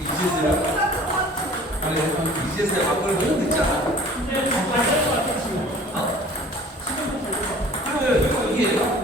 이제서야 이제서야 막걸리 너무 늦지 않아? 어? 이게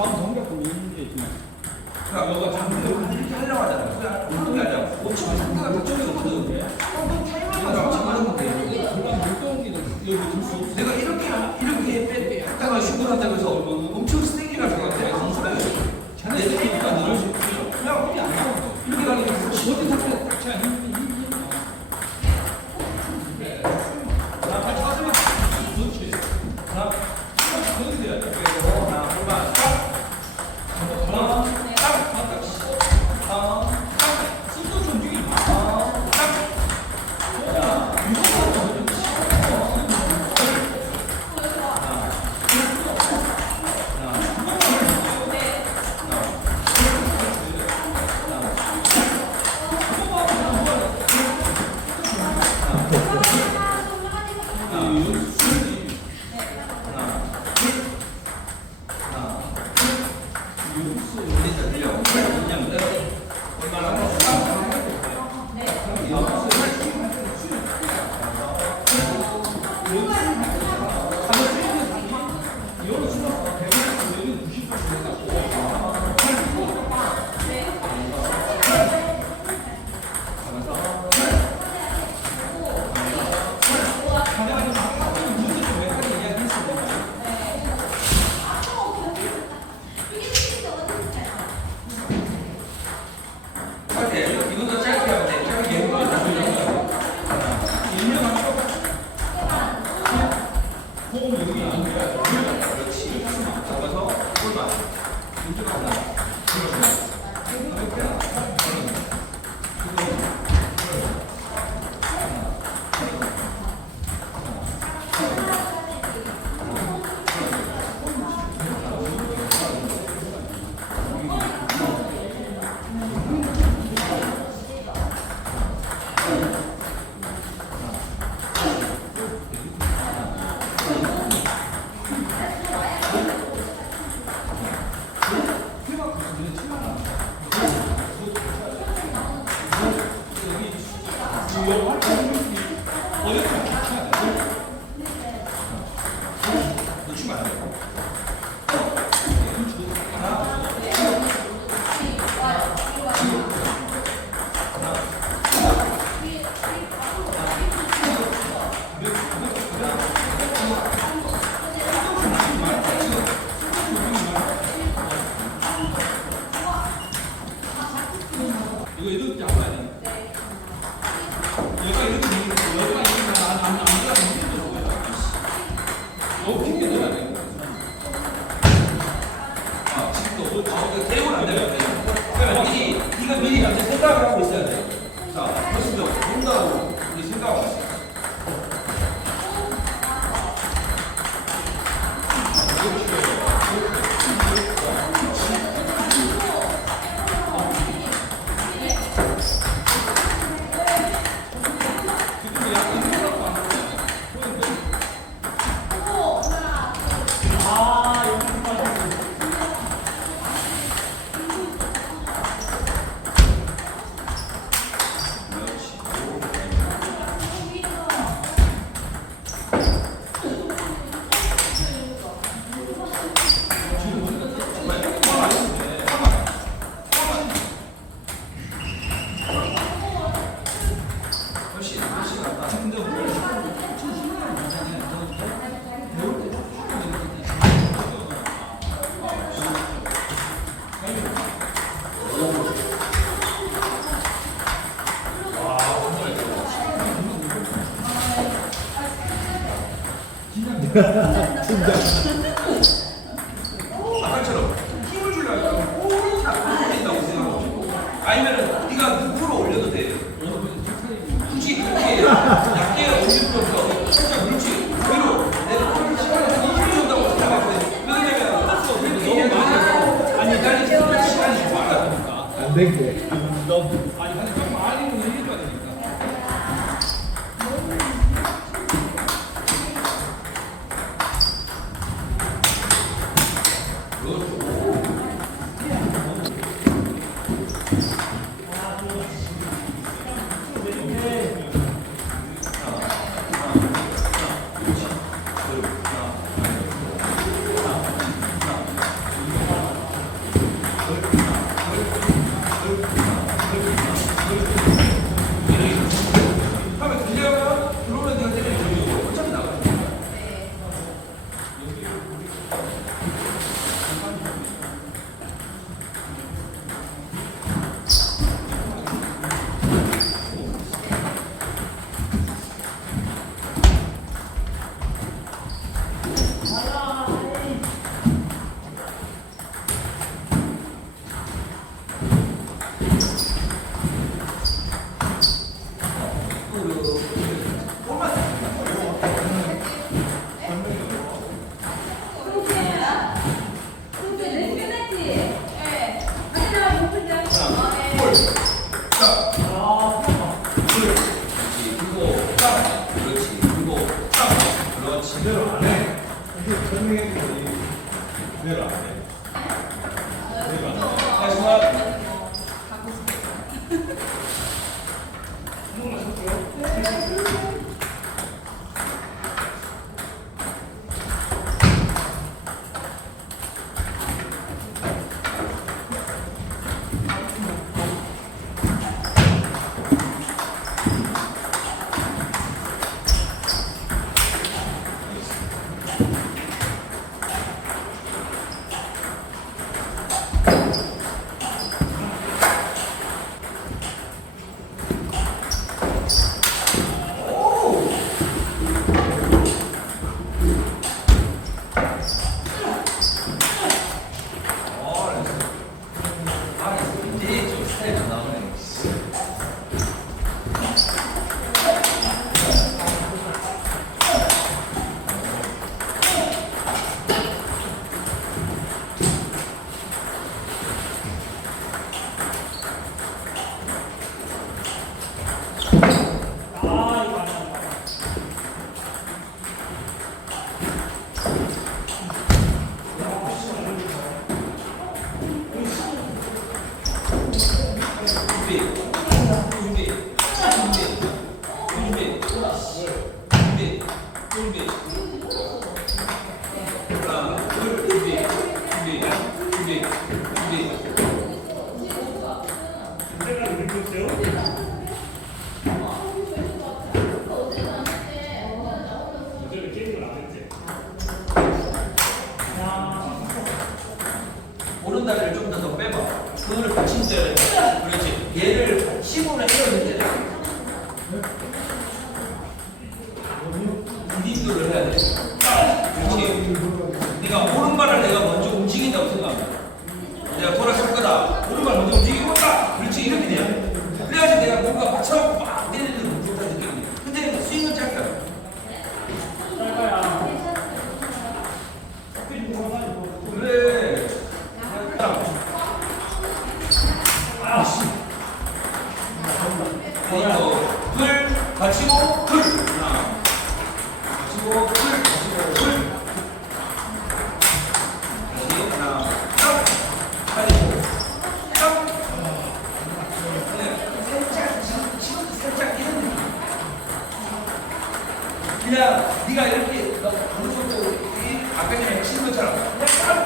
다음 정답도 있는 게 있나요? 그러니까 너가 장르를 이렇게 하려고 하잖아. 그냥 하는 게 아니야. 어차피 상대가 걱정이거든. 한번 타이밍만 맞은 건데. 그런 물동기도 여기 줄수 없어. 내가 이렇게 이렇게 빼빼 했다가 신고한다 그래서 엄청 스테이가 저한테 아, 아, 내 스테이가 늘을 수 있어. 그냥 그게 안 나와. 이렇게 가는 게 어디 상태? 자, 그렇지. 자, 그렇게 돼야 돼. Представтеся. 아까처럼 힘을 주려고 볼이 다 된다고 생각하고 아니면은 네가 늑으로 올려도 돼. 굳이 그렇게 약게 올릴 필요 없어. 살짝 그렇지. 위로 내가 좀 시간을 한 20분 준다고 생각하거든. 왜냐면. 그래도 너무 했어. 아니 나는 시간이 좀 많아. 안 되게. 자. 다리를 좀더더 빼봐. 그거를 받친 때, 그렇지. 그냥 네가 이렇게 너 가르쳤고 앞에 그냥 치는 것처럼 그냥 따로